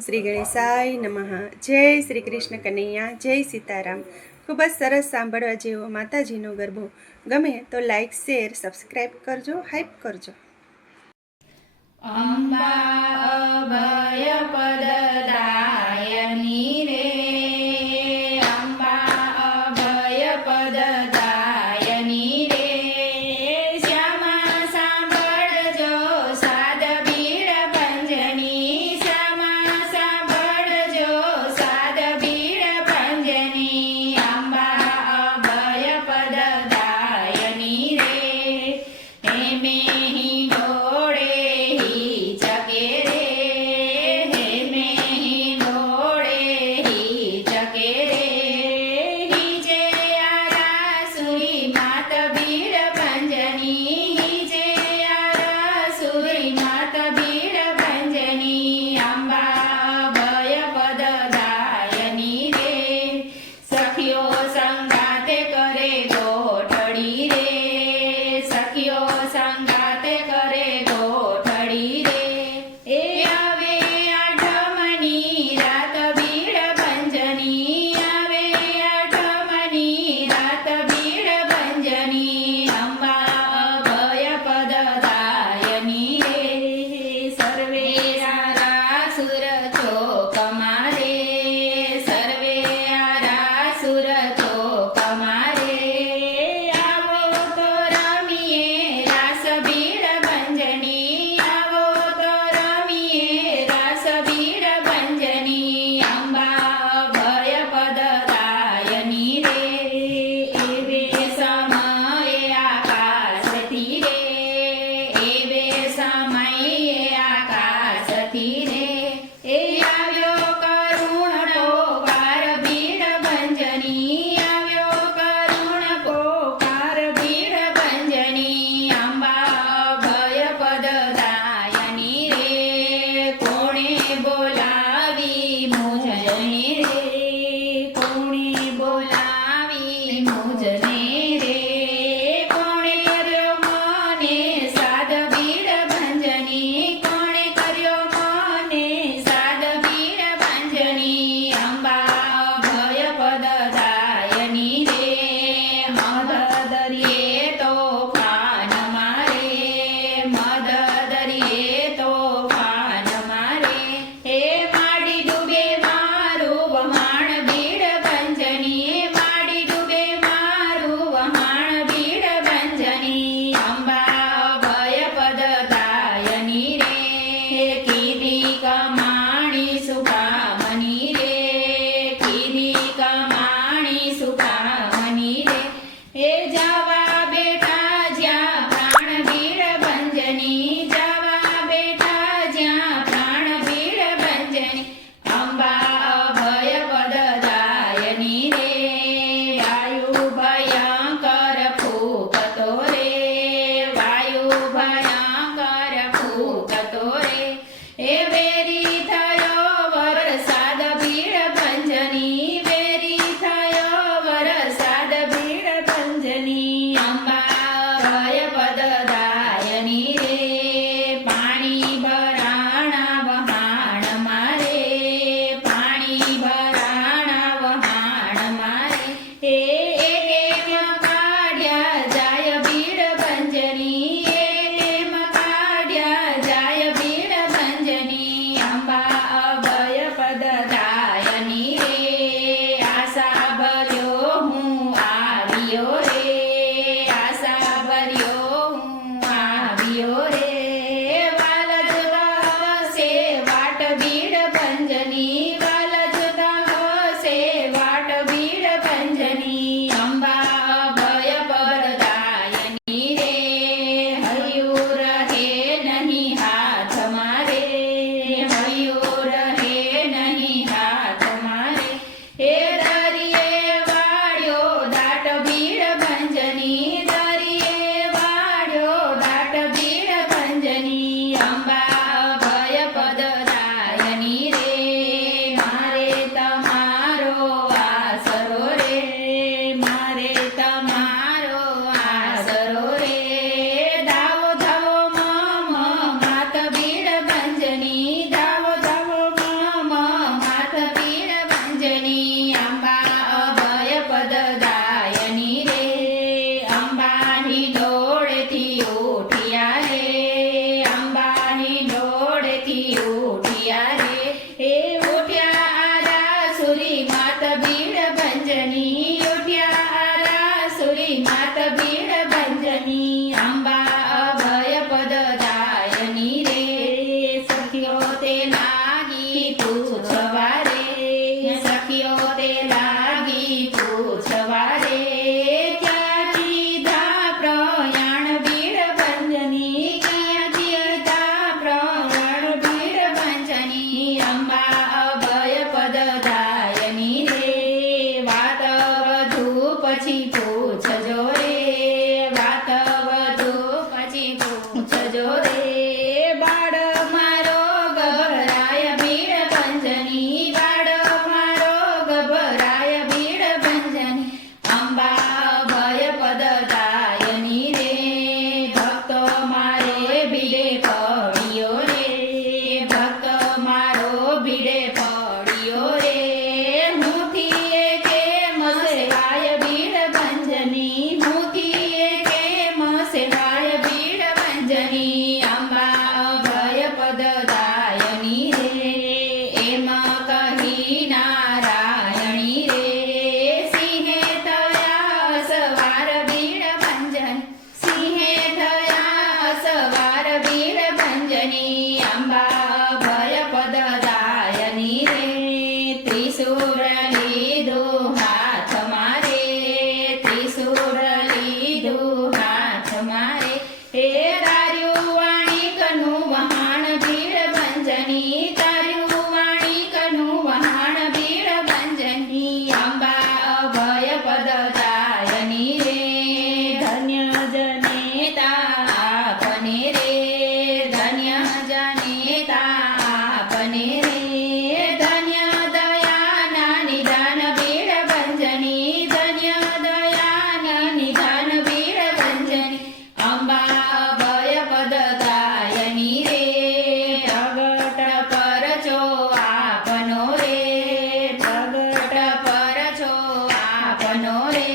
શ્રી ગણેશાય નમઃ। જય શ્રી કૃષ્ણ કનૈયા, જય સીતારામ। ખૂબ જ સરસ સાંભળવા જેવો માતાજીનો ગરબો ગમે તો લાઈક, શેર, સબસ્ક્રાઈબ કરજો, હાઈપ કરજો। અંબા અભય પદદાયની રે, અંબા અભય પદદાયની રે, શ્યામા સાંભળજો સાદ બીડ પંજની, શ્યામા સાંભળજો સાદ બીડ પંજની, અંબા અભય પદદાયની રે, હે મેહી ડોળે હે મેહી ભંજની ઉઠ્યા રાસુરી માત ભીડ ભંજની અંબા અભય પદદાયની રે સખીઓ તે લાગી પૂછવા રે સખીઓ તે લાગી પૂછવા રે ક્યાંથી ધા પ્રયાણ ભીડ ભંજની ક્યાંથી ધા પ્રયાણ ભીડ ભંજની અંબા અભય પદદાયની રે વાત વધુ પછી પૂછજો રે વાત વધુ પછી પૂછજો રે બાળ મારો ગભરાય ભીડ ભંજની બાળ મારો ગભરાય ભીડ ભંજની અંબા ભય પદદાયની રે ભક્તો મારે ભીડે પડ્યો રે ભક્તો મારો ભીડે પડ્યો રે હુંથી કેમ સેવાય ભીડ ભંજની હુંથી કેમ સેવાય ભીડ ભંજની અંબા ભય પદદાયની રે એમ કહી નારાયણી રે સિંહે થયા સવાર ભીડ ભંજન સિંહે થયા સવાર ભીડ ભંજની અંબા ભય પદદાયની રે ત્રિશૂળ લીધું હાથ મારે ત્રિશૂળ લીધું હાથ મારે હે તાર્યું વાણિકનું વહાણ ભીડ ભંજની તાર્યું વાણિકનું વહાણ ભીડ ભંજની અંબા અભય પદદાયની રે ધન્ય જનેતા આપને રે ધન્ય જનેતા આપને રે ધન્ય દયાના નિધાન ભીડ ભંજની ધન્ય દયાના નિધાન ભીડ ભંજની અંબા અભય પદદાયની રે પ્રગટ પરચો આપનો રે પ્રગટ પરચો આપનો રે